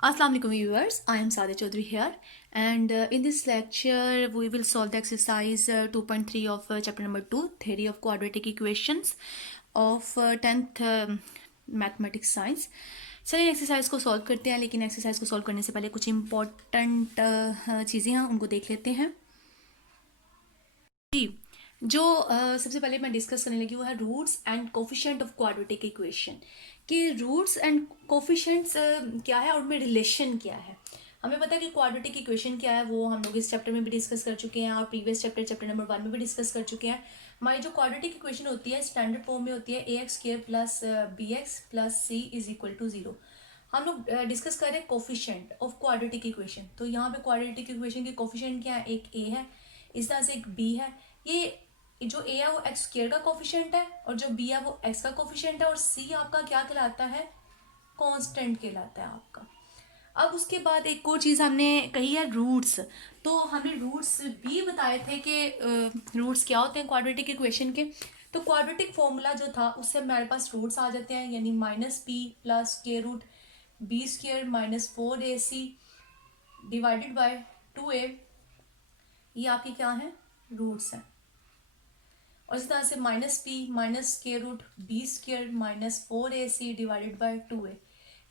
Assalamu alaikum viewers, I am Sada Chaudhary here, and in this lecture we will solve the exercise 2.3 of chapter number 2, theory of quadratic equations of 10th mathematics science. चलिए exercise को solve करते हैं, लेकिन exercise को solve करने से पहले कुछ इम्पोर्टेंट चीज़ें हैं उनको देख लेते हैं जी। जो सबसे पहले मैं डिस्कस करने लगी वो है roots and coefficient of quadratic equation कि रूट्स एंड कोफिशिएंट्स क्या है और उनमें रिलेशन क्या है। हमें पता है कि क्वाड्रेटिक इक्वेशन क्या है, वो हम लोग इस चैप्टर में भी डिस्कस कर चुके हैं और प्रीवियस चैप्टर नंबर 1 में भी डिस्कस कर चुके हैं। हमारी जो क्वाड्रेटिक इक्वेशन होती है स्टैंडर्ड फॉर्म में होती है ax² plus bx plus c is equal to 0। हम लोग डिस्कस कर रहे हैं कोफिशिएंट ऑफ क्वाड्रेटिक इक्वेशन। तो यहाँ पे क्वाड्रेटिक इक्वेशन के कोफिशिएंट क्या है, एक a है, इस तरह से एक b है। ये जो a है वो x² का कोफिशिएंट है और जो b है वो x का कोफिशिएंट है और c आपका क्या कहलाता है, कांस्टेंट कहलाता है आपका। अब उसके बाद एक और चीज़ हमने कही है रूट्स। तो हमने रूट्स भी बताए थे कि रूट्स क्या होते हैं क्वाड्रेटिक इक्वेशन के। तो क्वाड्रेटिक फॉर्मूला जो था उससे हमारे पास रूट्स आ जाते हैं, यानी -p प्लस के root b² minus 4ac divided by 2a, ये आपके क्या है, रूट्स हैं। और इस तरह से -p माइनस के root b² minus 4ac divided by 2a,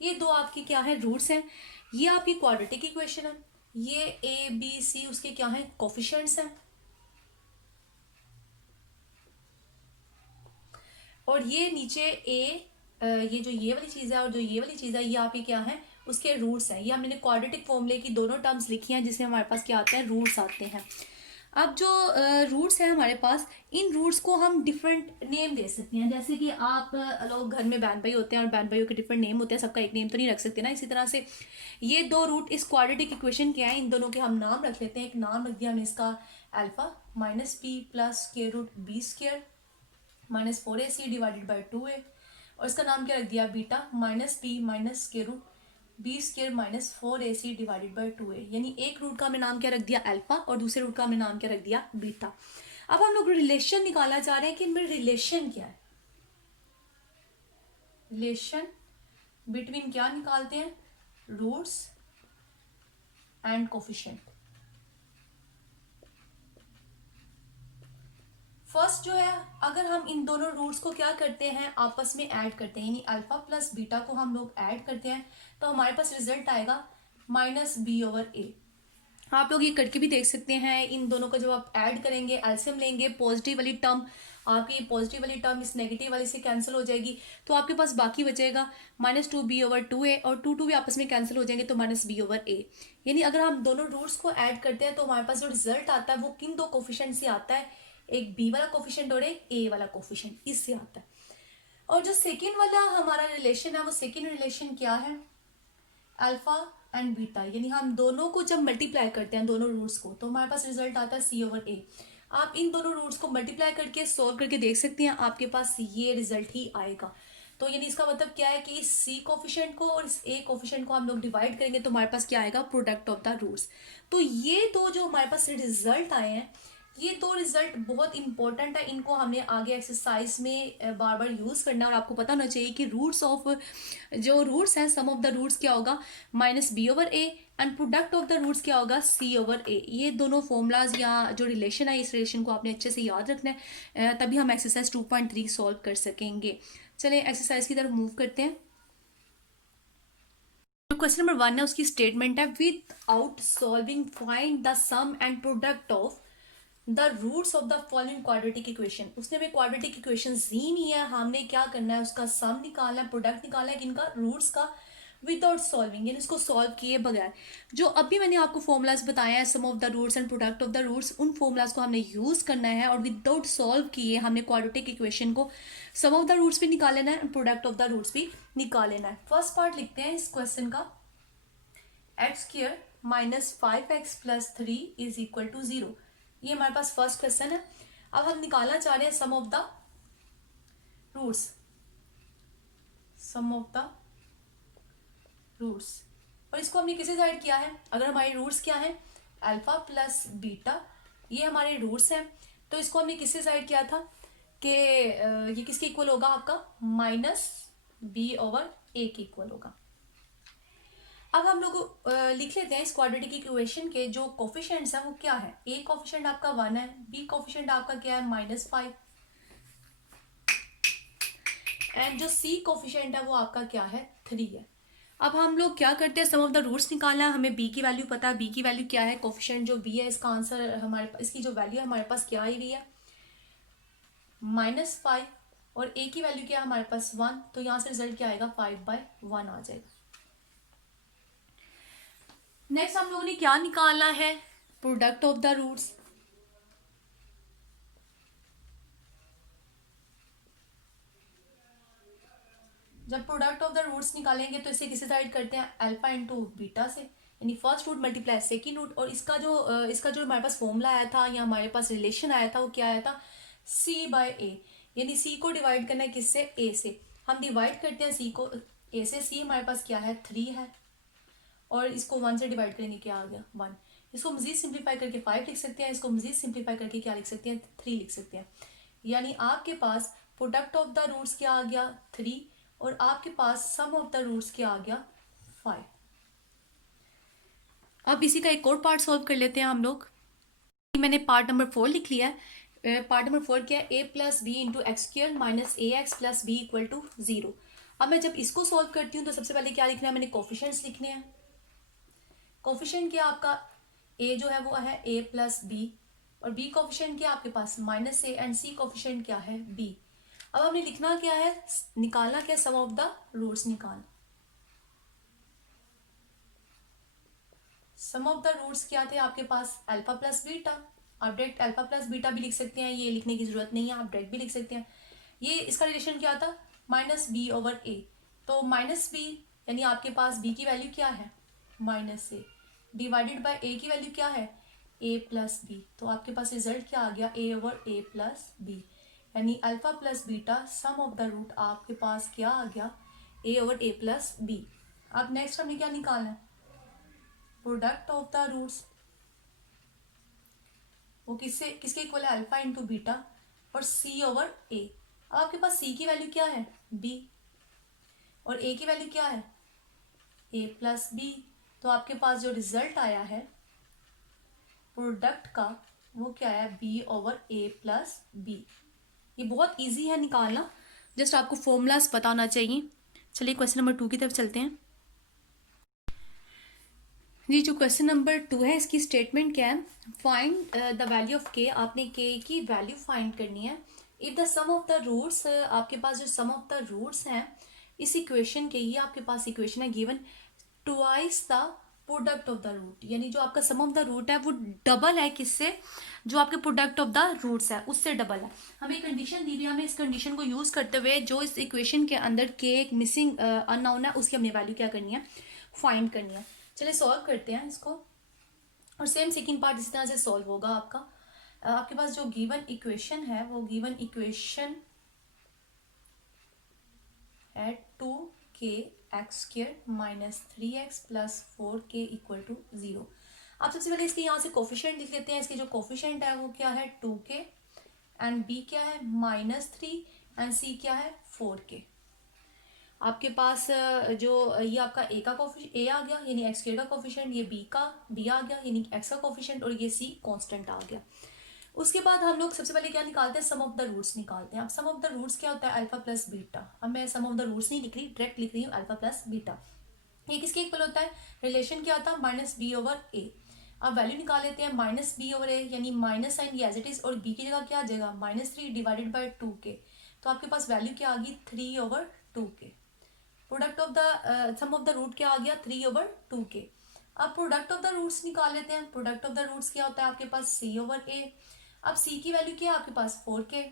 ये दो आपकी क्या है, रूट्स हैं। ये आपकी क्वाड्रेटिक इक्वेशन है। ये a b c उसके क्या है, कोफिशिएंट्स हैं। और ये नीचे ये जो ये वाली चीज़ है और जो ये वाली चीज़ है ये आपकी क्या है, उसके रूट्स हैं। ये हमने क्वाड्रेटिक फॉर्मूले की दोनों टर्म्स लिखी हैं जिसमें हमारे पास क्या आता है, रूट्स आते हैं। अब जो रूट्स हैं हमारे पास, इन रूट्स को हम डिफरेंट नेम दे सकते हैं। जैसे कि आप लोग घर में बहन भाई होते हैं और बहन भाइयों के डिफरेंट नेम होते हैं, सबका एक नेम तो नहीं रख सकते ना। इसी तरह से ये दो रूट इस क्वाड्रेटिक इक्वेशन के हैं, इन दोनों के हम नाम रख लेते हैं। एक नाम रख दिया हमने इसका अल्फा -p प्लस के root b² minus 4ac divided by 2a, और इसका नाम क्या रख दिया, बीटा -p माइनस के root b² minus 4ac divided by 2a। यानी एक रूट का हमने नाम क्या रख दिया, अल्फा, और दूसरे रूट का हमने नाम क्या रख दिया, बीटा। अब हम लोग रिलेशन निकालना चाह रहे हैं कि इनमें रिलेशन क्या है। रिलेशन बिटवीन क्या निकालते हैं, रूट्स एंड कोफिशिएंट। फर्स्ट जो है, अगर हम इन दोनों रूट्स को क्या करते हैं, आपस में ऐड करते हैं, यानी अल्फा प्लस बीटा को हम लोग ऐड करते हैं, तो हमारे पास रिजल्ट आएगा -b/a। आप लोग ये करके भी देख सकते हैं। इन दोनों को जब आप ऐड करेंगे, एलसीएम लेंगे, पॉजिटिव वाली टर्म आपकी पॉजिटिव वाली टर्म इस नेगेटिव वाली से कैंसिल हो जाएगी, तो आपके पास बाकी बचेगा -2b/2a, और 2 भी आपस में कैंसिल हो जाएंगे तो -b/a। यानी अगर हम दोनों रूट्स को ऐड करते हैं तो हमारे पास जो रिजल्ट आता है वो किन दो कोफिशिएंट से आता है, एक b वाला कोफिशिएंट और एक a वाला कोफिशिएंट, इससे आता है। और जो सेकेंड वाला हमारा रिलेशन है, वो सेकेंड रिलेशन क्या है, अल्फा एंड बीटा। यानी हम दोनों को जब मल्टीप्लाई करते हैं दोनों रूट्स को, तो हमारे पास रिजल्ट आता है c/a। आप इन दोनों रूट्स को मल्टीप्लाई करके सॉल्व करके देख सकते हैं, आपके पास ये रिजल्ट ही आएगा। तो यानी इसका मतलब क्या है कि इस c कोफिशिएंट को और इस a कोफिशिएंट को हम लोग डिवाइड करेंगे तो हमारे पास क्या आएगा, प्रोडक्ट ऑफ द रूट्स। तो ये दो जो हमारे पास रिजल्ट आए हैं, ये दो रिजल्ट बहुत इंपॉर्टेंट है। इनको हमें आगे एक्सरसाइज में बार बार यूज करना है। और आपको पता होना चाहिए कि रूट्स ऑफ जो रूट्स हैं, सम ऑफ द रूट्स क्या होगा, -b/a, and product of the roots क्या होगा, c/a। ये दोनों फॉर्मूलाज या जो रिलेशन है, इस रिलेशन को आपने अच्छे से याद रखना है, तभी हम एक्सरसाइज 2.3 सॉल्व कर सकेंगे। चलिए एक्सरसाइज की तरफ मूव करते हैं। जो क्वेश्चन नंबर 1 है उसकी स्टेटमेंट है, without solving find the sum and product of the roots of the following quadratic equation. उसने हमें क्वाड्रेटिक इक्वेशन दी नहीं है, हमने क्या करना है, उसका सम निकालना है, प्रोडक्ट निकालना है, किनका, रूट्स का, विदाउट सॉल्विंग, यानी उसको सॉल्व किए बगैर। जो अभी मैंने आपको फॉर्मूलाज बताया है, sum of the roots and product of the roots, उन फॉर्मूलाज को हमने यूज करना है और विदाउट सॉल्व किए हमने क्वाड्रेटिक इक्वेशन को सम ऑफ द रूट्स भी निकाल लेना है और प्रोडक्ट ऑफ द रूट्स भी निकाल लेना है। फर्स्ट पार्ट लिखते हैं इस क्वेश्चन का, x² minus 5x plus 3 is equal to 0। ये हमारे पास फर्स्ट क्वेश्चन है। अब हम निकालना चाह रहे हैं sum of the roots, sum of the roots, और इसको हमने किसे साइड किया है, अगर हमारे रूट्स क्या है, अल्फा प्लस बीटा, ये हमारे रूट्स हैं, तो इसको हमने किससे साइड किया था कि ये किसके इक्वल होगा, आपका -b/a के इक्वल होगा। अब हम लोग लिख लेते हैं इस क्वाड्रेटिक इक्वेशन के जो कोफिशिएंट्स हैं वो क्या है। ए कोफिशिएंट आपका 1 है, बी कोफिशिएंट आपका क्या है -5, एंड जो सी कोफिशिएंट है वो आपका क्या है 3 है। अब हम लोग क्या करते हैं, सम ऑफ द रूट्स निकालना है। हमें बी की वैल्यू पता है, बी की वैल्यू क्या है, कोफिशिएंट जो बी है इसका आंसर हमारे इसकी जो वैल्यू है हमारे पास क्या आई हुई है -5, और ए की वैल्यू क्या है हमारे पास 1, तो यहाँ से रिजल्ट क्या आएगा 5/1 आ जाएगा। नेक्स्ट हम लोगों ने क्या निकालना है, प्रोडक्ट ऑफ द रूट्स। जब प्रोडक्ट ऑफ द रूट्स निकालेंगे तो इसे किसी साइड करते हैं अल्फा इंटू बीटा से, यानी first root multiply second root, और इसका जो हमारे पास फॉर्मूला आया था या हमारे पास रिलेशन आया था वो क्या आया था c/a, यानी c को डिवाइड करना है किससे, a से। हम डिवाइड करते हैं c को a से, c हमारे पास क्या है 3 है, और इसको 1 से डिवाइड करेंगे क्या आ गया 1। इसको मजीद सिंप्लीफाई करके 5 लिख सकते हैं, इसको मजीद सिंप्लीफाई करके क्या लिख सकते हैं 3 लिख सकते हैं। यानी आपके पास प्रोडक्ट ऑफ द रूट्स क्या आ गया 3, और आपके पास सम ऑफ द रूट्स क्या आ गया 5। अब इसी का एक और पार्ट सॉल्व कर लेते हैं हम लोग। मैंने पार्ट नंबर 4 लिख लिया है। पार्ट नंबर 4 क्या है, a plus B into x square minus A x plus B equal to 0। अब मैं जब इसको सॉल्व करती हूँ तो सबसे पहले क्या लिखना है, मैंने कोफिशिएंट्स लिखने हैं। कोफिशिएंट क्या आपका a जो है वो है a प्लस बी, और b कोफिशिएंट क्या आपके पास -a, एंड c कोफिशिएंट क्या है b। अब हमने लिखना क्या है, निकालना क्या, सम ऑफ द रूट्स निकाल। सम ऑफ द रूट्स क्या थे आपके पास, अल्फा प्लस बीटा। आप डायरेक्ट अल्फा प्लस बीटा भी लिख सकते हैं, ये लिखने की जरूरत नहीं है, आप डायरेक्ट भी लिख सकते हैं। ये इसका रिलेशन क्या था -b/a, तो -b यानी आपके पास b की वैल्यू क्या है -a, डिवाइडेड बाय a की वैल्यू क्या है a प्लस बी, तो आपके पास रिजल्ट क्या आ गया a/a प्लस बी, यानी alpha plus beta sum of the root आपके पास क्या आ गया a/a प्लस बी। अब नेक्स्ट हमें क्या निकालना है, प्रोडक्ट ऑफ द रूट्स। वो किसके इक्वल है, अल्फा इंटू बीटा और c/a। अब आपके पास c की वैल्यू क्या है b, और a की वैल्यू क्या है a प्लस बी, तो आपके पास जो रिजल्ट आया है प्रोडक्ट का वो क्या है b/a प्लस बी। ये बहुत इजी है निकालना, जस्ट आपको फॉर्मूलाज पता होना चाहिए। चलिए क्वेश्चन नंबर 2 की तरफ चलते हैं। जी, जो क्वेश्चन नंबर 2 है इसकी स्टेटमेंट क्या है, फाइंड द वैल्यू ऑफ के। आपने के की वैल्यू फाइंड करनी है। If the sum of the roots, आपके पास जो सम ऑफ द रूट्स हैं इस इक्वेशन के, ये आपके पास इक्वेशन है given twice the product of the root, यानी जो आपका सम ऑफ द रूट है वो डबल है किससे, जो आपके प्रोडक्ट ऑफ द रूट्स है उससे डबल है। हमें कंडीशन दी हुई है, हमें इस कंडीशन को यूज करते हुए जो इस इक्वेशन के अंदर के एक मिसिंग अननोन है उसकी हमने वैल्यू क्या करनी है, फाइंड करनी है। चलिए सॉल्व करते हैं इसको, और सेम सेकंड पार्ट इस तरह से सॉल्व होगा आपका। आपके पास जो गिवन इक्वेशन है वो गिवन इक्वेशन है 2kx² minus 3x plus 4k equal to 0। आप सबसे पहले इसके यहाँ से कोफिशिएंट लिख लेते हैं। इसके जो कोफिशिएंट है वो क्या है 2k, एंड b क्या है -3, एंड c क्या है 4k। आपके पास जो ये आपका a का कोफिशिएंट a आ गया यानी x² का कोफिशिएंट, ये b आ गया यानी x का कोफिशिएंट, और ये c कांस्टेंट आ गया। उसके बाद हम लोग सबसे पहले क्या निकालते हैं, सम ऑफ द रूट्स निकालते हैं। अब सम ऑफ द रूट्स क्या होता है, अल्फा प्लस बीटा। अब मैं सम ऑफ द रूट्स नहीं लिख रही, डायरेक्ट लिख रही हूँ अल्फा प्लस बीटा। ये किसके इक्वल होता है, रिलेशन क्या होता है -b/a। अब वैल्यू निकाल लेते हैं -b/a, यानी माइनस साइन ये एज इट इज, और b की जगह क्या आ जाएगा -3 डिवाइडेड बाई 2k, तो आपके पास वैल्यू क्या आ गई 3/2k। Product of the sum of the root क्या आ गया 3/2k। अब प्रोडक्ट ऑफ द रूट्स निकाल लेते हैं। प्रोडक्ट ऑफ द रूट्स क्या होता है आपके पास c/a। अब c की वैल्यू क्या है आपके पास 4k,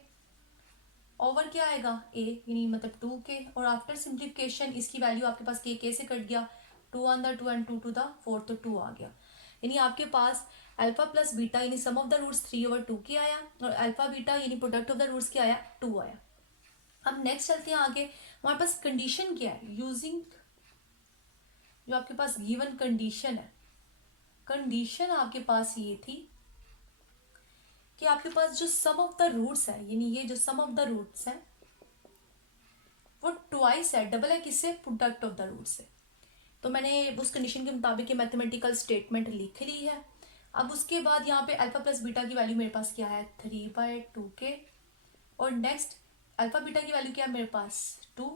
ओवर क्या आएगा a यानी मतलब 2k, और आफ्टर सिंप्लीफिकेशन इसकी वैल्यू आपके पास k से कट गया, 2 on the 2 and 2 to the 4, तो 2 आ गया। यानी आपके पास अल्फा प्लस बीटा यानी सम ऑफ द रूट्स 3/2k आया, और अल्फा बीटा यानी प्रोडक्ट ऑफ द रूट्स क्या आया 2 आया। अब नेक्स्ट चलते हैं आगे। हमारे पास कंडीशन क्या है, यूजिंग जो आपके पास गिवन कंडीशन है, कंडीशन आपके पास ये थी कि आपके पास जो सम ऑफ द रूट्स है, यानी ये जो सम ऑफ द रूट्स है वो ट्वाइस है, डबल है किससे, प्रोडक्ट ऑफ द रूट्स से। तो मैंने उस कंडीशन के मुताबिक ये मैथमेटिकल स्टेटमेंट लिख ली है। अब उसके बाद यहाँ पे अल्फा प्लस बीटा की वैल्यू मेरे पास क्या है 3/2k, और नेक्स्ट अल्फा बीटा की वैल्यू क्या है मेरे पास 2,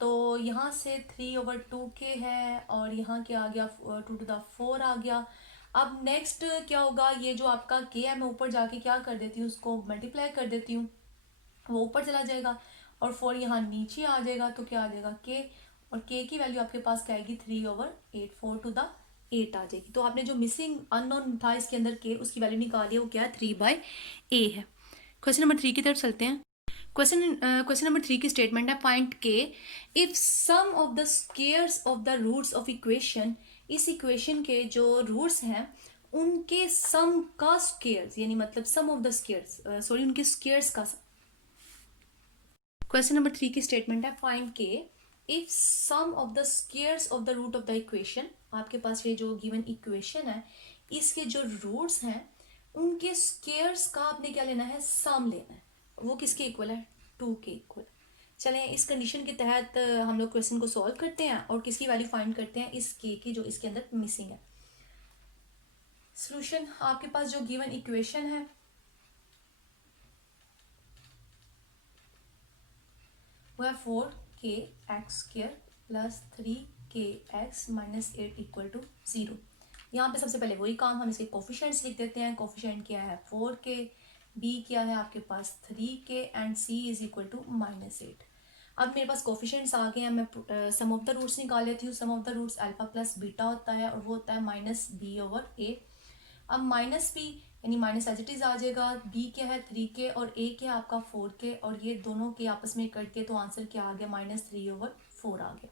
तो यहाँ से 3/2k है और यहाँ क्या आ गया 2⁴ आ गया। अब नेक्स्ट क्या होगा, ये जो आपका k है मैं ऊपर जाके क्या कर देती हूँ, उसको मल्टीप्लाई कर देती हूँ, वो ऊपर चला जाएगा और 4 यहाँ नीचे आ जाएगा, तो क्या आ जाएगा k, और k की वैल्यू आपके पास क्या आएगी 3/8, 4⁸ आ जाएगी। तो आपने जो मिसिंग अननोन था इसके अंदर k, उसकी वैल्यू निकाली है, वो क्या है 3/a है। क्वेश्चन नंबर 3 की तरफ चलते हैं। क्वेश्चन नंबर 3 की स्टेटमेंट है पॉइंट के, if sum of the squares of the roots of equation, इस इक्वेशन के जो रूट्स हैं उनके सम का स्क्वायर्स, यानी मतलब सम ऑफ द स्क्वायर्स, सॉरी उनके स्क्वायर्स का सम। क्वेश्चन नंबर 3 की स्टेटमेंट है पॉइंट के, if sum of the squares of the root of the equation, आपके पास ये जो गिवन इक्वेशन है इसके जो रूट्स हैं उनके स्क्वायर्स का आपने क्या लेना है, सम लेना है। वो किसके इक्वल है 2 के इक्वल। चलें इस कंडीशन के तहत हम लोग क्वेश्चन को सॉल्व करते हैं और किसकी वैल्यू फाइंड करते हैं, इस के की जो इसके अंदर मिसिंग है। सॉल्यूशन, आपके पास जो गिवन इक्वेशन है वो है 4kx² plus 3kx minus 8 equal to 0। यहाँ पे सबसे पहले वही काम, हम इसके कोफिशिएंट्स लिख देते हैं। कोफिशिएंट क्या है 4k, b क्या है आपके पास 3k and c is equal to -8। अब मेरे पास कोफिशिएंट्स आ गए हैं, मैं सम ऑफ द रूट्स निकाल लेती हूँ। Sum of the roots alpha plus beta होता है और वो होता है -b/a। अब माइनस b यानी माइनस एज इट इज आ जाएगा, b क्या है 3k और a क्या है आपका 4k, और ये दोनों के आपस में कट के तो आंसर क्या आ गया -3/4 आ गया।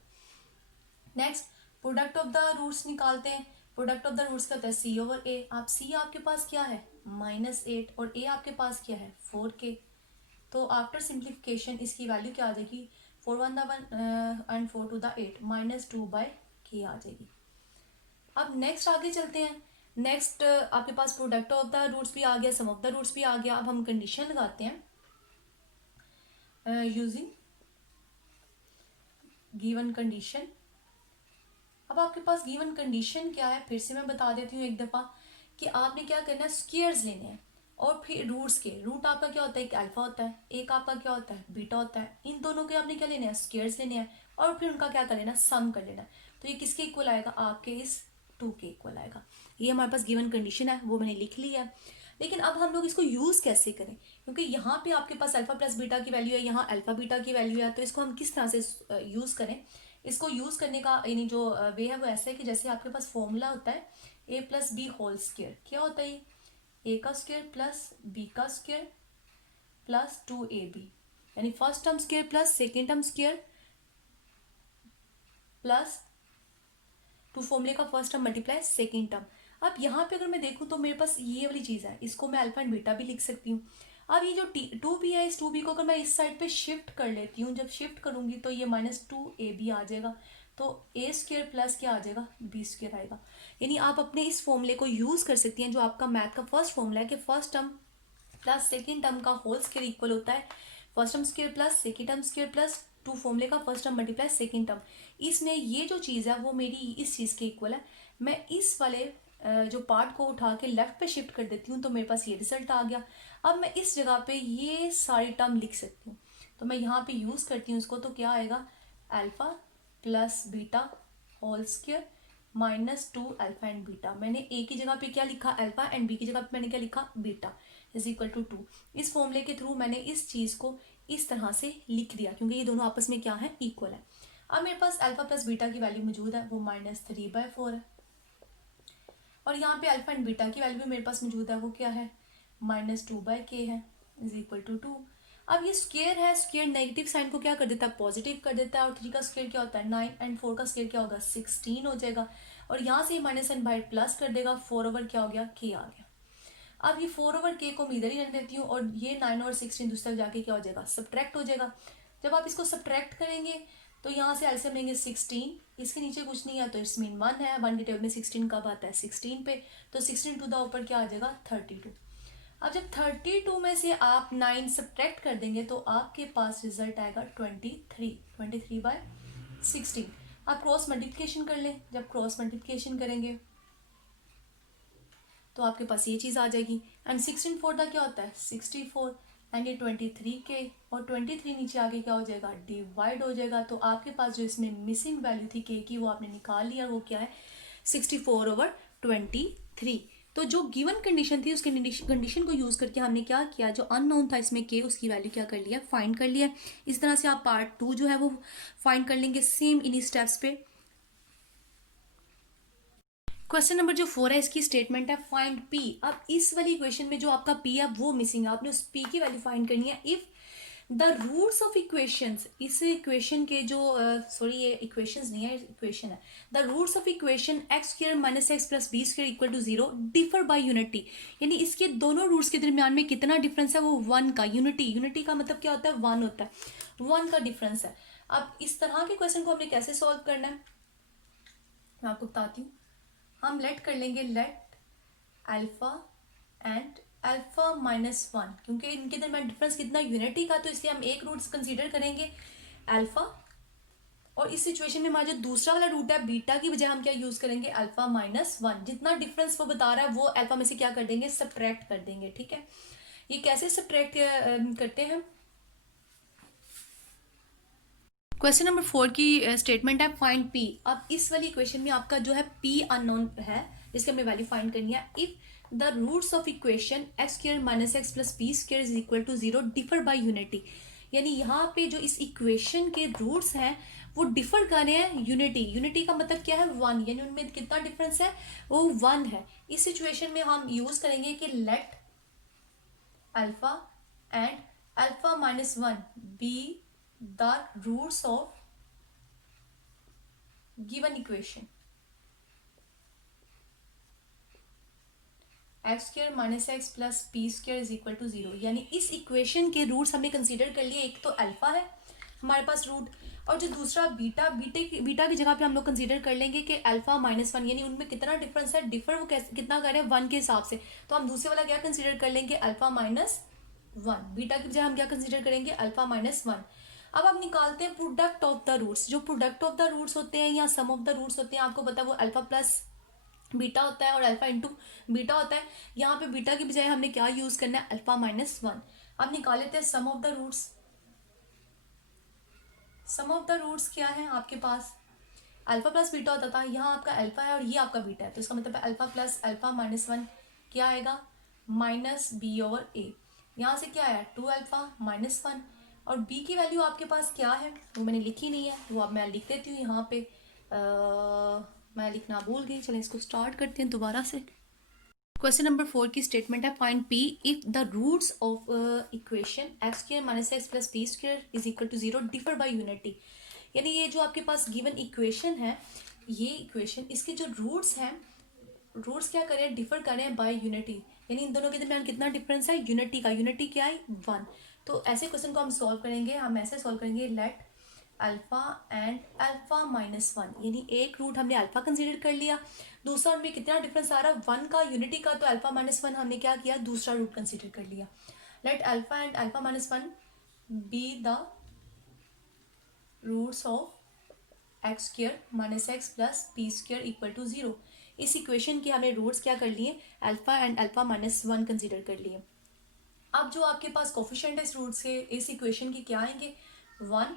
Next product of the roots निकालते हैं। प्रोडक्ट ऑफ द रूट्स का होता है c/a। आप c आपके पास क्या है -8 और a आपके पास क्या है 4k, तो आफ्टर सिंप्लीफिकेशन इसकी वैल्यू क्या आ जाएगी 4 1 एंड 4 2 8 -2/k आ जाएगी। अब नेक्स्ट आगे चलते हैं। नेक्स्ट आपके पास प्रोडक्ट ऑफ द रूट्स भी आ गया, सम ऑफ द रूट्स भी आ गया। अब हम कंडीशन लगाते हैं यूजिंग गिवन कंडीशन। अब आपके पास गिवन कंडीशन क्या है, फिर से मैं बता देती हूँ एक दफ़ा कि आपने क्या करना है, स्क्वायर्स लेने हैं और फिर रूट्स के। रूट आपका क्या होता है, एक अल्फा होता है, एक आपका क्या होता है बीटा होता है। इन दोनों के आपने क्या लेना है, स्क्वायर्स लेने हैं और फिर उनका क्या कर लेना, सम कर लेना है। तो ये किसके इक्वल आएगा, आपके इस 2 के इक्वल आएगा। ये हमारे पास गिवन कंडीशन है, वो मैंने लिख ली है। लेकिन अब हम लोग इसको यूज़ कैसे करें, क्योंकि यहाँ पे आपके पास अल्फा प्लस बीटा की वैल्यू है, यहाँ अल्फा बीटा की वैल्यू है, तो इसको हम किस तरह से यूज़ करें। इसको यूज़ करने का यानी जो वे है वो ऐसे है कि जैसे आपके पास फॉर्मूला होता है a+b² क्या होता है, a का स्क्वायर प्लस b का स्क्वायर प्लस 2ab, यानी first term square plus second term square plus two फॉर्मूले का first term multiply second term. अब यहाँ पे अगर मैं देखूँ तो मेरे पास ये वाली चीज़ है, इसको मैं अल्फा एंड बीटा भी लिख सकती हूँ। अब ये जो 2b है, इस 2b को अगर मैं इस साइड पे शिफ्ट कर लेती हूँ, जब शिफ्ट करूँगी तो ये -2ab आ जाएगा, तो a² प्लस क्या आ जाएगा b² आएगा। यानी आप अपने इस फॉर्मूले को यूज़ कर सकती हैं, जो आपका मैथ का फर्स्ट फॉर्मूला है कि first term plus second term का होल स्क्वायर इक्वल होता है first term square plus second term square plus 2 फॉर्मूले का first term multiply second term. इसमें ये जो चीज़ है वो मेरी इस चीज़ के इक्वल है। मैं इस वाले जो पार्ट को उठा के लेफ्ट पे शिफ्ट कर देती हूँ, तो मेरे पास ये रिजल्ट आ गया। अब मैं इस जगह पे ये सारी टर्म लिख सकती हूँ, तो मैं यहाँ पे यूज़ करती हूँ इसको, तो क्या आएगा alpha plus beta whole square -2 alpha and beta. मैंने ए की जगह पे क्या लिखा अल्फा एंड बी की जगह पे मैंने क्या लिखा बीटा इज इक्वल टू 2। इस फॉर्मूले के थ्रू मैंने इस चीज़ को इस तरह से लिख दिया, क्योंकि ये दोनों आपस में क्या है इक्वल है। अब मेरे पास अल्फा प्लस बीटा की वैल्यू मौजूद है, वो -3/4 है, और यहाँ पे अल्फा एंड बीटा की वैल्यू भी मेरे पास मौजूद है, वो क्या है -2/k है इज इक्वल टू 2। अब ये स्क्वायर है, स्क्वायर नेगेटिव साइन को क्या कर देता है पॉजिटिव कर देता है, और 3 का स्क्वायर क्या होता है 9 एंड 4 का स्क्वायर क्या होगा 16 हो जाएगा, और यहाँ से माइनस एंड बाय प्लस कर देगा, 4/, क्या हो गया k आ गया। अब ये 4/k को मैं इधर ही रख देती हूँ, और ये 9 और 16 दूसरी तरफ जाके क्या हो जाएगा सब्ट्रैक्ट हो जाएगा। जब आप इसको सब्ट्रैक्ट करेंगे तो यहाँ से एलसीएम लेंगे 16, इसके नीचे कुछ नहीं है तो इट्स मीन 1 है, 1 के टेबल में 16 कब आता है 16 पे, तो 16 टू द ऊपर क्या आ जाएगा 32। अब जब 32 में से आप 9 सब्ट्रैक्ट कर देंगे तो आपके पास रिजल्ट आएगा 23 23/16। आप क्रॉस मल्टीप्लिकेशन कर लें, जब क्रॉस मल्टीप्लिकेशन करेंगे तो आपके पास ये चीज़ आ जाएगी। एंड 16 क्या होता है 64, एंड ये 23 के और 23 नीचे आगे क्या हो जाएगा डिवाइड हो जाएगा। तो आपके पास जो इसमें मिसिंग वैल्यू थी के की वो आपने निकाल लिया, वो क्या है 64/23। तो जो गिवन कंडीशन थी उस कंडीशन को यूज़ करके हमने क्या किया, जो अननोन था इसमें के उसकी वैल्यू क्या कर लिया फाइंड कर लिया। इस तरह से आप पार्ट 2 जो है वो फाइंड कर लेंगे सेम इन्हीं स्टेप्स पे। क्वेश्चन नंबर जो 4 है इसकी स्टेटमेंट है फाइंड पी। अब इस वाली इक्वेशन में जो आपका पी है वो मिसिंग है, आपने उस पी की वैल्यू फाइंड करनी है। If the roots of equations, इस इक्वेशन के जो सॉरी ये इक्वेशंस नहीं है इक्वेशन है, the roots of equation x square minus x plus B square equal to 0 differ by unity, यानी इसके दोनों रूट्स के दरमियान में कितना डिफरेंस है वो 1 का। यूनिटी का मतलब क्या होता है 1 होता है, 1 का डिफरेंस है। अब इस तरह के क्वेश्चन को हमने कैसे सॉल्व करना है मैं आपको बताती हूँ। हम लेट कर लेंगे late alpha and alpha minus 1, क्योंकि इनके दरमियान डिफरेंस कितना यूनिटी का, तो इसलिए हम एक रूट कंसीडर करेंगे अल्फा, और इस सिचुएशन में हमारा जो दूसरा वाला रूट है बीटा की बजाय हम क्या यूज करेंगे अल्फा माइनस 1। जितना डिफरेंस वो बता रहा है वो अल्फा में से क्या कर देंगे सब्ट्रैक्ट कर देंगे। ठीक है, ये कैसे सब्ट्रैक्ट करते हैं। क्वेश्चन नंबर 4 की स्टेटमेंट है फाइंड पी। अब इस वाली इक्वेशन में आपका जो है पी अननोन है जिसकी हमें वैल्यू फाइंड करनी है। If the roots of equation x square minus x plus B square is equal to 0 differ by unity, यानी यहाँ पे जो इस इक्वेशन के रूट्स हैं वो डिफर कर रहे हैं यूनिटी का मतलब क्या है 1, यानी उनमें कितना डिफरेंस है वो 1 है। इस सिचुएशन में हम यूज करेंगे कि let alpha and alpha minus 1 be the roots of given equation x square minus x plus p square is equal to 0, यानी इस इक्वेशन के रूट्स हमने कंसीडर कर लिए। एक तो अल्फा है हमारे पास रूट, और जो दूसरा बीटा की जगह पे हम लोग कंसीडर कर लेंगे कि अल्फा माइनस 1, यानी उनमें कितना डिफरेंस है डिफर वो कितना कर रहे हैं 1 के हिसाब से। तो हम दूसरे वाला क्या कंसीडर कर लेंगे अल्फा माइनस 1, बीटा की बजाय हम क्या कंसीडर करेंगे अल्फा माइनस 1। अब आप निकालते हैं प्रोडक्ट ऑफ द रूट्स। जो प्रोडक्ट ऑफ द रूट्स होते हैं या सम ऑफ द रूट्स होते हैं आपको पता है वो अल्फा प्लस बीटा होता है और अल्फा इंटू बीटा होता है। यहाँ पे बीटा की बजाय हमने क्या यूज करना है अल्फा माइनस 1। अब निकाल लेते हैं sum of the roots. Sum of the roots क्या है आपके पास अल्फा प्लस बीटा होता था, यहाँ आपका अल्फा है और ये आपका बीटा है, तो इसका मतलब है अल्फा प्लस अल्फा माइनस 1 क्या आएगा माइनस बी ओवर ए। यहाँ से क्या आया 2 अल्फा माइनस 1, और b की वैल्यू आपके पास क्या है वो मैंने लिखी नहीं है, वो अब मैं लिख देती हूँ यहाँ पे। मैं लिखना भूल गई, चलें इसको स्टार्ट करते हैं दोबारा से। क्वेश्चन नंबर 4 की स्टेटमेंट है find p if the roots of equation x square minus x plus B square is equal to 0 differ by unity, यानी ये जो आपके पास गिवन इक्वेशन है ये इक्वेशन इसके जो रूट्स हैं रूट्स क्या करें डिफर करें बाय यूनिटी, यानी इन दोनों के दरमियान कितना डिफरेंस है यूनिटी का। यूनिटी क्या है 1। तो ऐसे क्वेश्चन को हम सॉल्व करेंगे, हम ऐसे सॉल्व करेंगे late alpha and alpha minus 1, यानी एक रूट हमने अल्फा कंसीडर कर लिया, दूसरा उनमें कितना डिफरेंस आ रहा है 1 का यूनिटी का, तो अल्फा माइनस 1 हमने क्या किया दूसरा रूट कंसीडर कर लिया। Let alpha and alpha minus 1 be the roots of x square minus x plus B square equal to 0। इस इक्वेशन के हमने रूट्स क्या कर लिए alpha and alpha minus 1 consider कर लिए। अब जो आपके पास कोफिशिएंट इस रूट्स के इस इक्वेशन के क्या आएंगे 1,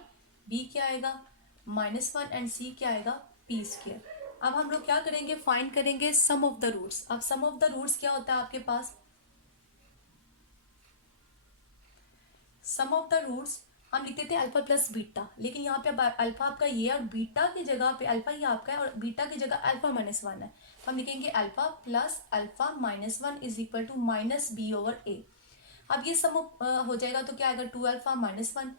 बी क्या आएगा माइनस 1 एंड सी क्या आएगा पी स्क्वायर। अब हम लोग क्या करेंगे फाइंड करेंगे सम ऑफ द रूट्स। अब सम ऑफ द रूट्स क्या होता है आपके पास सम ऑफ द रूट्स हम लिखते थे अल्फा प्लस बीटा, लेकिन यहाँ पे अब अल्फा आपका ये है और बीटा की जगह पे अल्फा ही आपका है और बीटा की जगह अल्फा माइनस 1 है, तो हम लिखेंगे alpha plus alpha minus 1 is equal to minus B over A. अब ये सम हो जाएगा तो क्या आएगा 2 अल्फा माइनस 1,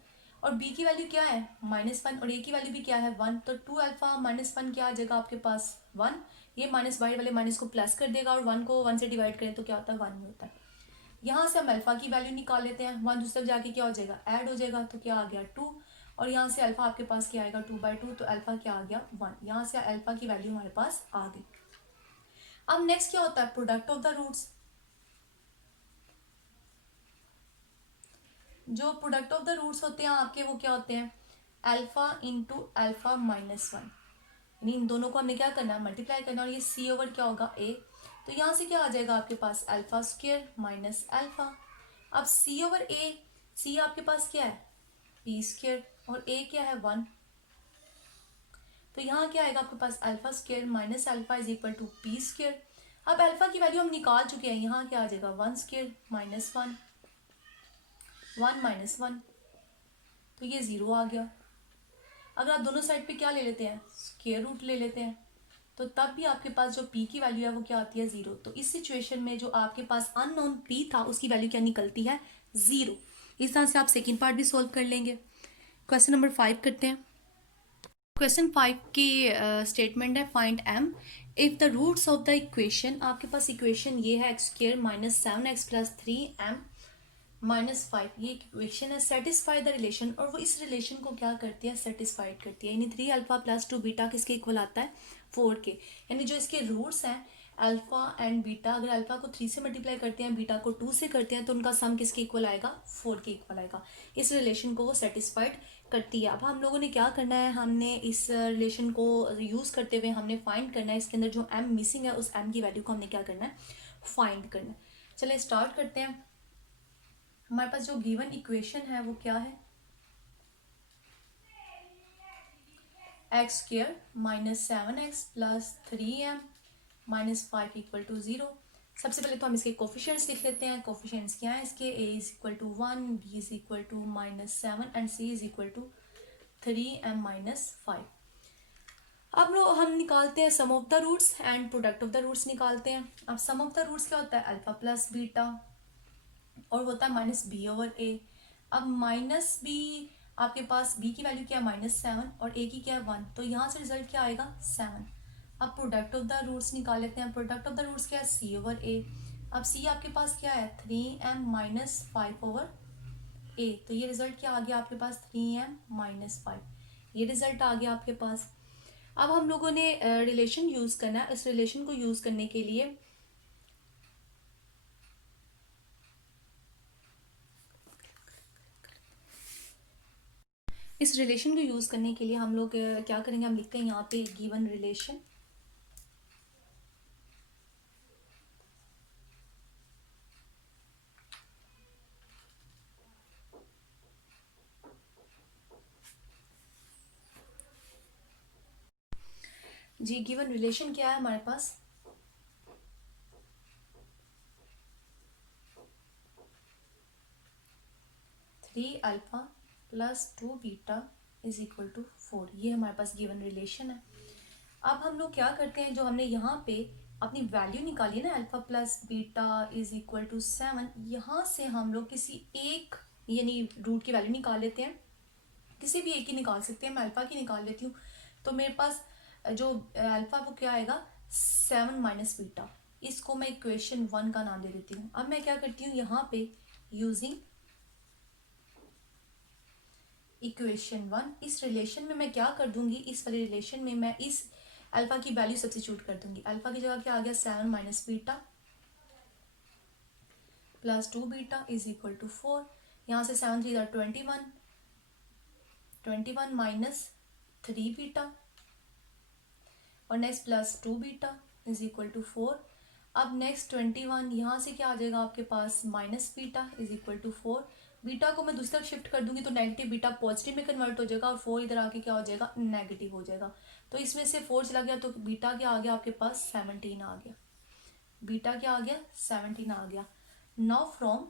और b की वैल्यू क्या है माइनस 1 और a की वैल्यू भी क्या है 1, तो 2 अल्फा माइनस 1 क्या आ जाएगा आपके पास 1। ये माइनस बाई वाले माइनस को प्लस कर देगा और 1 को 1 से डिवाइड करें तो क्या होता है 1 ही होता है। यहाँ से हम अल्फा की वैल्यू निकाल लेते हैं, 1 दूसरी तरफ जाके क्या हो जाएगा ऐड हो जाएगा, तो क्या आ गया 2, और यहाँ से अल्फा आपके पास क्या आएगा 2/2, तो अल्फा क्या आ गया 1। यहाँ से अल्फा की वैल्यू हमारे पास आ गई। अब नेक्स्ट क्या होता है प्रोडक्ट ऑफ द रूट्स। जो प्रोडक्ट ऑफ द रूट्स होते हैं आपके वो क्या होते हैं अल्फा इंटू अल्फा माइनस 1। यानी इन दोनों को हमने क्या करना है, मल्टीप्लाई करना, और ये सी ओवर क्या होगा ए। तो यहाँ से क्या आ जाएगा आपके पास अल्फा स्क्वायर माइनस अल्फा। अब सी ओवर ए, सी आपके पास क्या है पी स्क्वायर और ए क्या है 1, तो यहाँ क्या आएगा आपके पास alpha square minus alpha is equal to P square. अब अल्फा की वैल्यू हम निकाल चुके हैं, यहाँ क्या आ जाएगा 1 स्क्वायर माइनस 1, 1 माइनस 1, तो ये 0 आ गया। अगर आप दोनों साइड पे क्या ले लेते हैं, स्क्वायर रूट ले लेते हैं, तो तब भी आपके पास जो p की वैल्यू है वो क्या आती है 0। तो इस सिचुएशन में जो आपके पास अननोन p था उसकी वैल्यू क्या निकलती है 0। इस तरह से आप सेकेंड पार्ट भी सोल्व कर लेंगे। क्वेश्चन नंबर 5 करते हैं। क्वेश्चन 5 की स्टेटमेंट है find m if the roots of the equation. आपके पास इक्वेशन ये है x square minus 7x plus 3m minus 5, ये इक्वेशन है, सेटिस्फाई द रिलेशन, और वो इस रिलेशन को क्या करती है सेटिस्फाइड करती है। यानी 3 अल्फा प्लस 2 बीटा किसके इक्वल आता है 4 के। यानी जो इसके रूट्स हैं अल्फा एंड बीटा, अगर अल्फा को 3 से मल्टीप्लाई करते हैं बीटा को 2 से करते हैं तो उनका सम किसके इक्वल आएगा 4 के इक्वल आएगा। इस रिलेशन को वो सेटिस्फाइड करती है। अब हम लोगों ने क्या करना है, हमने इस रिलेशन को यूज़ करते हुए हमने फाइंड करना है इसके अंदर जो m मिसिंग है उस m की वैल्यू को हमने क्या करना है फाइंड करना है। चलिए स्टार्ट करते हैं। हमारे पास जो गिवन इक्वेशन है वो क्या है x square minus 7x plus 3m minus 5 equal to 0। सबसे पहले तो हम इसके कोफिशिएंट्स लिख लेते हैं। कोफिशिएंट्स क्या है इसके, a is equal to 1, b is equal to minus 7 and c is equal to 3m minus 5। अब लोग हम निकालते हैं sum of the roots and product of the roots निकालते हैं। अब सम ऑफ द रूट्स क्या होता है अल्फा प्लस बीटा और होता है माइनस बी ओवर ए। अब माइनस बी आपके पास b की वैल्यू क्या है -7 और a की क्या है 1, तो यहाँ से रिजल्ट क्या आएगा 7। अब प्रोडक्ट ऑफ द रूट्स निकाल लेते हैं। प्रोडक्ट ऑफ द रूट्स क्या है c ओवर a। अब c आपके पास क्या है 3m माइनस 5 ओवर a, तो ये रिजल्ट क्या आ गया आपके पास 3m माइनस 5, ये रिजल्ट आ गया आपके पास। अब हम लोगों ने रिलेशन यूज करना है। इस रिलेशन को यूज करने के लिए हम लोग क्या करेंगे, हम लिखते हैं यहाँ पे गिवन रिलेशन। जी गिवन रिलेशन क्या है हमारे पास, three alpha plus 2 beta is equal to 4, ये हमारे पास गिवन रिलेशन है। अब हम लोग क्या करते हैं, जो हमने यहाँ पे अपनी वैल्यू निकाली है ना alpha plus beta is equal to 7, यहाँ से हम लोग किसी एक यानी रूट की वैल्यू निकाल लेते हैं। किसी भी एक की निकाल सकते हैं, मैं अल्फा की निकाल लेती हूँ। तो मेरे पास जो अल्फा वो क्या आएगा 7 माइनस बीटा, इसको मैं इक्वेशन 1 का नाम दे देती हूँ। अब मैं क्या करती हूँ यहाँ पे यूजिंग इक्वेशन 1, इस रिलेशन में मैं क्या कर दूंगी, इस वाले रिलेशन में मैं इस अल्फा की वैल्यू सब्स्टिट्यूट कर दूंगी। अल्फा की जगह क्या आ गया 7 minus beta plus 2 beta is equal to 4। यहाँ से 7 3 21, 21 माइनस 3 बीटा और next plus 2 beta is equal to 4। अब नेक्स्ट 21 यहाँ से क्या आ जाएगा आपके पास minus beta is equal to 4। Beta को मैं दूसरी तरफ शिफ्ट कर दूंगी तो नेगेटिव बीटा पॉजिटिव में कन्वर्ट हो जाएगा और 4 इधर आके क्या हो जाएगा नेगेटिव हो जाएगा। तो इसमें से 4 चला गया तो बीटा क्या आ गया आपके पास 17 आ गया। बीटा क्या आ गया 17 आ गया। नाउ फ्रॉम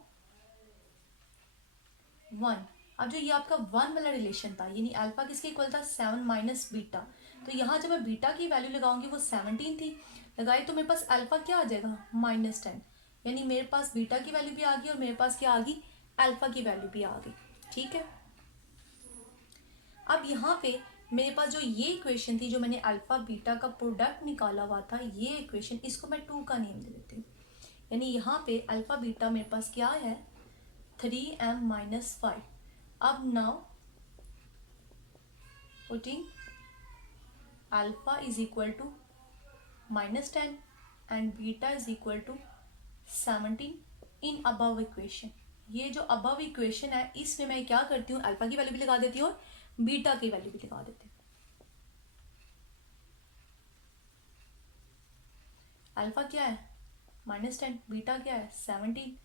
1, अब जो ये आपका 1 वाला रिलेशन था यानी अल्फा किसके इक्वल था 7 माइनस बीटा, तो यहाँ जब मैं बीटा की वैल्यू लगाऊंगी वो 17 थी, लगाई तो मेरे पास अल्फा क्या आ जाएगा -10, यानी मेरे पास बीटा की वैल्यू भी आ गई और मेरे पास क्या आ गई अल्फा की वैल्यू भी आ गई। ठीक है, अब यहाँ पे मेरे पास जो ये इक्वेशन थी जो मैंने अल्फा बीटा का प्रोडक्ट निकाला हुआ था, ये इक्वेशन इसको मैं 2 का नेम दे देती हूँ। यानी यहाँ पे अल्फा बीटा मेरे पास क्या है 3m माइनस 5। अब now putting alpha is equal to -10 and beta is equal to 17 in above equation. ये जो अबव इक्वेशन है इसमें मैं क्या करती हूँ अल्फा की वैल्यू भी लगा देती हूँ और बीटा की वैल्यू भी लगा देती हूँ। अल्फा क्या है -10, बीटा क्या है 17,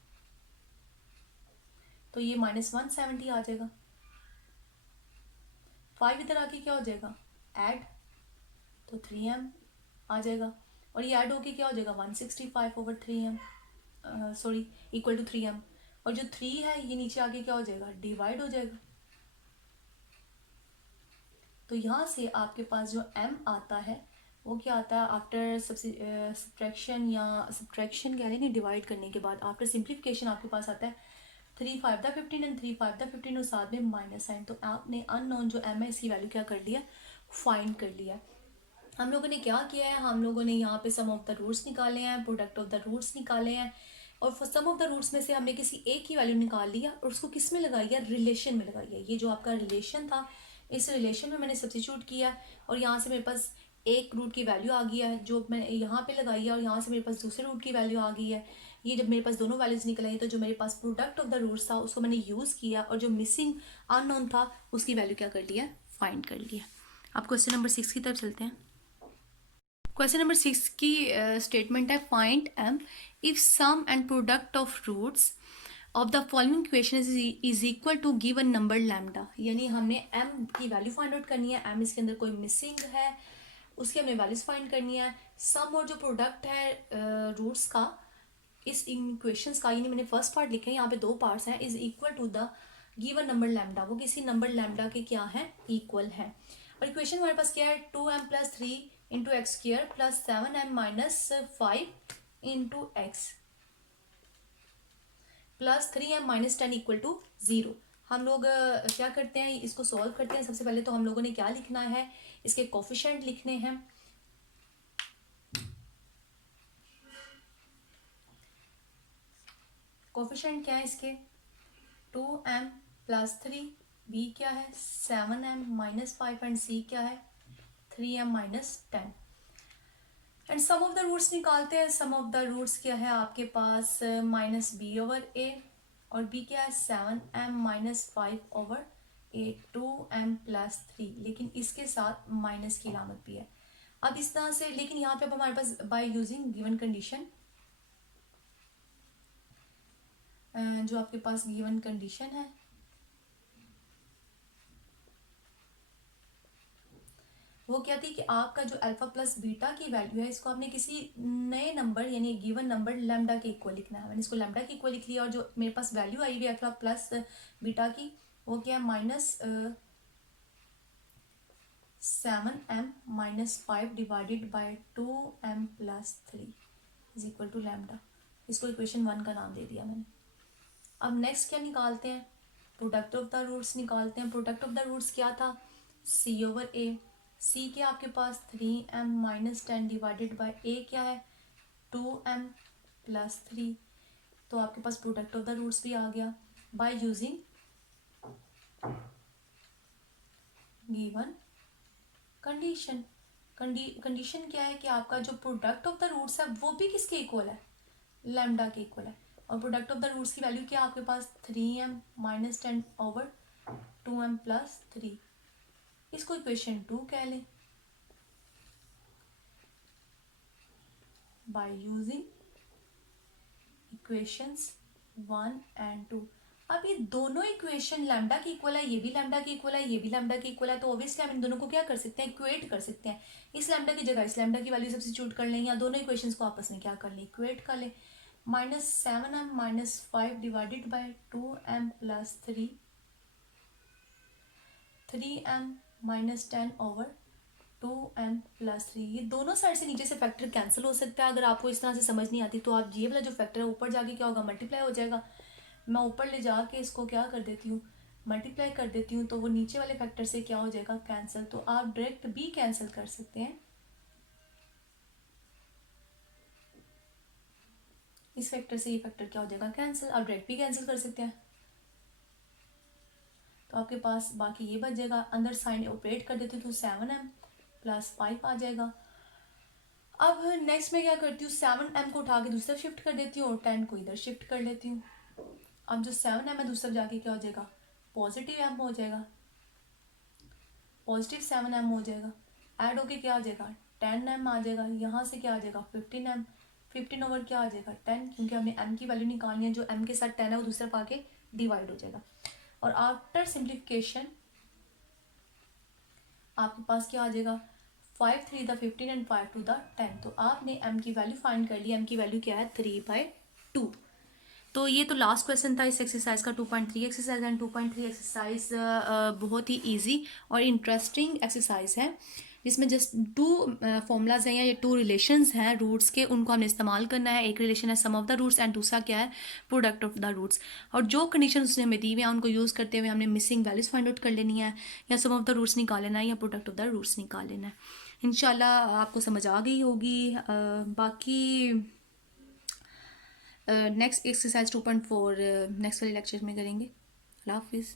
तो ये -170 आ जाएगा। 5 इधर आके क्या हो जाएगा ऐड, तो 3m आ जाएगा, और ये ऐड होके क्या हो जाएगा 165/3m, sorry equal to 3m, और जो 3 है ये नीचे आके क्या हो जाएगा डिवाइड हो जाएगा। तो यहाँ से आपके पास जो m आता है वो क्या आता है आफ्टर सब्ट्रैक्शन, या सब्ट्रैक्शन कह रहे हैं डिवाइड करने के बाद आफ्टर सिंप्लीफिकेशन आपके पास आता है 3 5 दा 15 एंड 3 5 दा 15 और साथ में माइनस साइन। तो आपने अननोन जो m है इसकी वैल्यू क्या कर लिया फाइंड कर लिया। हम लोगों ने क्या किया है, हम लोगों ने यहाँ पे सम ऑफ द रूट्स निकाले हैं, प्रोडक्ट ऑफ द रूट्स निकाले हैं, और सम ऑफ द रूट्स में से हमने किसी एक की वैल्यू निकाल लिया और उसको किस में लगाई है रिलेशन में लगाई है। ये जो आपका रिलेशन था इस रिलेशन में मैंने सब्स्टिट्यूट किया, और यहाँ से मेरे पास एक रूट की वैल्यू आ गई है जो मैंने यहाँ पे लगाई है, और यहाँ से मेरे पास दूसरे रूट की वैल्यू आ गई है। ये जब मेरे पास दोनों वैल्यूज निकल आई तो जो मेरे पास प्रोडक्ट ऑफ द रूट्स था उसको मैंने यूज़ किया, और जो मिसिंग अननोन था उसकी वैल्यू क्या कर लिया फाइंड कर लिया। अब क्वेश्चन नंबर 6 की तरफ चलते हैं। क्वेश्चन नंबर 6 की स्टेटमेंट है find m if sum and product of roots of the following equation is equal to given number lambda. यानी हमने m की वैल्यू फाइंड आउट करनी है, m इसके अंदर कोई मिसिंग है उसकी हमने वैल्यूज फाइंड करनी है। सम और जो प्रोडक्ट है रूट्स का इस इक्वेशंस का, यानी मैंने फर्स्ट पार्ट लिखे हैं यहाँ पे दो पार्ट्स हैं, is equal to the given number lambda, वो किसी नंबर लैम्डा के क्या है इक्वल है। और इक्वेशन हमारे पास क्या है 2m + 3 into x square plus 7m - 5 into x plus 3m - 10 equal to 0। हम लोग क्या करते हैं इसको सॉल्व करते हैं। सबसे पहले तो हम लोगों ने क्या लिखना है, इसके कोफिशिएंट लिखने हैं। कोफिशिएंट क्या है इसके 2m + 3, b क्या है 7m - 5 एंड c क्या है 3m - 10। And sum of the roots निकालते हैं। सम ऑफ द रूट्स क्या है आपके पास -b/a, और b क्या है 7m - 5/a 2m + 3, लेकिन इसके साथ माइनस की अलामत भी है। अब इस तरह से, लेकिन यहाँ पे अब हमारे पास बाय यूजिंग गिवन कंडीशन, जो आपके पास गिवन कंडीशन है वो क्या थी कि आपका जो अल्फा प्लस बीटा की वैल्यू है इसको आपने किसी नए नंबर यानी गिवन नंबर लैम्डा के इक्वल लिखना है। मैंने इसको लैम्डा के इक्वल लिख लिया, और जो मेरे पास वैल्यू आई हुई अल्फा प्लस बीटा की वो क्या है -7m - 5 divided by 2m + 3 is equal to lambda. इसको इक्वेशन 1 का नाम दे दिया मैंने। अब नेक्स्ट क्या निकालते हैं, प्रोडक्ट ऑफ द रूट्स निकालते हैं। प्रोडक्ट ऑफ द रूट्स क्या था c/a, c क्या आपके पास 3m - 10 डिवाइडेड बाय a क्या है 2m + 3, तो आपके पास प्रोडक्ट ऑफ द रूट्स भी आ गया by using given condition. Condition क्या है कि आपका जो प्रोडक्ट ऑफ द रूट्स है वो भी किसके इक्वल है लैम्डा के इक्वल है, और प्रोडक्ट ऑफ द रूट्स की वैल्यू क्या आपके पास 3m - 10/2m + 3, इसको इक्वेशन 2 कह लें बाय यूजिंग इक्वेशंस 1 एंड 2। अब ये दोनों इक्वेशन लैम्डा की इक्वल है, ये भी लैम्डा की इक्वल है, ये भी लैम्डा की इक्वल है, तो ऑब्वियसली हम इन दोनों को क्या कर सकते हैं इक्वेट कर सकते हैं। इस लैम्डा की जगह इस लैम्डा की वैल्यू सब्स्टिट्यूट कर लें, या दोनों इक्वेशंस को आपस में क्या कर लें इक्वेट कर लें। -7m - 5 divided by 2m + 3, 3m - 10/2m + 3, ये दोनों साइड से नीचे से फैक्टर कैंसिल हो सकता है। अगर आपको इस तरह से समझ नहीं आती तो आप ये वाला जो फैक्टर है ऊपर जाके क्या होगा मल्टीप्लाई हो जाएगा। मैं ऊपर ले जाके इसको क्या कर देती हूँ मल्टीप्लाई कर देती हूँ, तो वो नीचे वाले फैक्टर से क्या हो जाएगा कैंसिल, तो आप डायरेक्ट भी कैंसिल कर सकते हैं। इस फैक्टर से ये फैक्टर क्या हो जाएगा कैंसिल, आप डायरेक्ट भी कैंसिल कर सकते हैं। तो आपके पास बाकी ये बच जाएगा, अंदर साइन ऑपरेट कर देती हूँ तो 7m + 5 आ जाएगा। अब नेक्स्ट में क्या करती हूँ 7m को उठा के दूसरी तरफ शिफ्ट कर देती हूँ और 10 को इधर शिफ्ट कर लेती हूँ। अब जो 7m है दूसरी तरफ जाके क्या हो जाएगा +m हो जाएगा, +7m हो जाएगा, ऐड होके क्या आ जाएगा 10m आ जाएगा, यहाँ से क्या आ जाएगा 15m, 15 ओवर क्या आ जाएगा 10, क्योंकि हमने m की वैल्यू निकालनी है, जो m के साथ 10 है वो दूसरे पा के डिवाइड हो जाएगा। और आफ्टर सिंप्लीफिकेशन आपके पास क्या आ जाएगा 5 3 द 15 एंड 5 2 द 10। तो आपने m की वैल्यू फाइंड कर ली, m की वैल्यू क्या है 3/2। तो ये तो लास्ट क्वेश्चन था इस एक्सरसाइज का, 2.3 एक्सरसाइज एंड 2.3 एक्सरसाइज बहुत ही इजी और इंटरेस्टिंग एक्सरसाइज है, जिसमें जस्ट टू फॉर्मूलाज हैं या ये टू रिलेशंस हैं रूट्स के, उनको हमने इस्तेमाल करना है। एक रिलेशन है sum of the roots and दूसरा क्या है प्रोडक्ट ऑफ द रूट्स। और जो कंडीशन उसने हमें दी हुई है उनको यूज़ करते हुए हमने मिसिंग वैल्यूज फाइंड आउट कर लेनी है, या सम ऑफ द रूट्स निकाल लेना है या प्रोडक्ट ऑफ द रूट्स निकाल लेना है। इंशाल्लाह आपको समझ आ गई होगी। बाकी नेक्स्ट एक्सरसाइज 2.4 नेक्स्ट वाले लेक्चर में करेंगे। अल्लाह हाफिज़।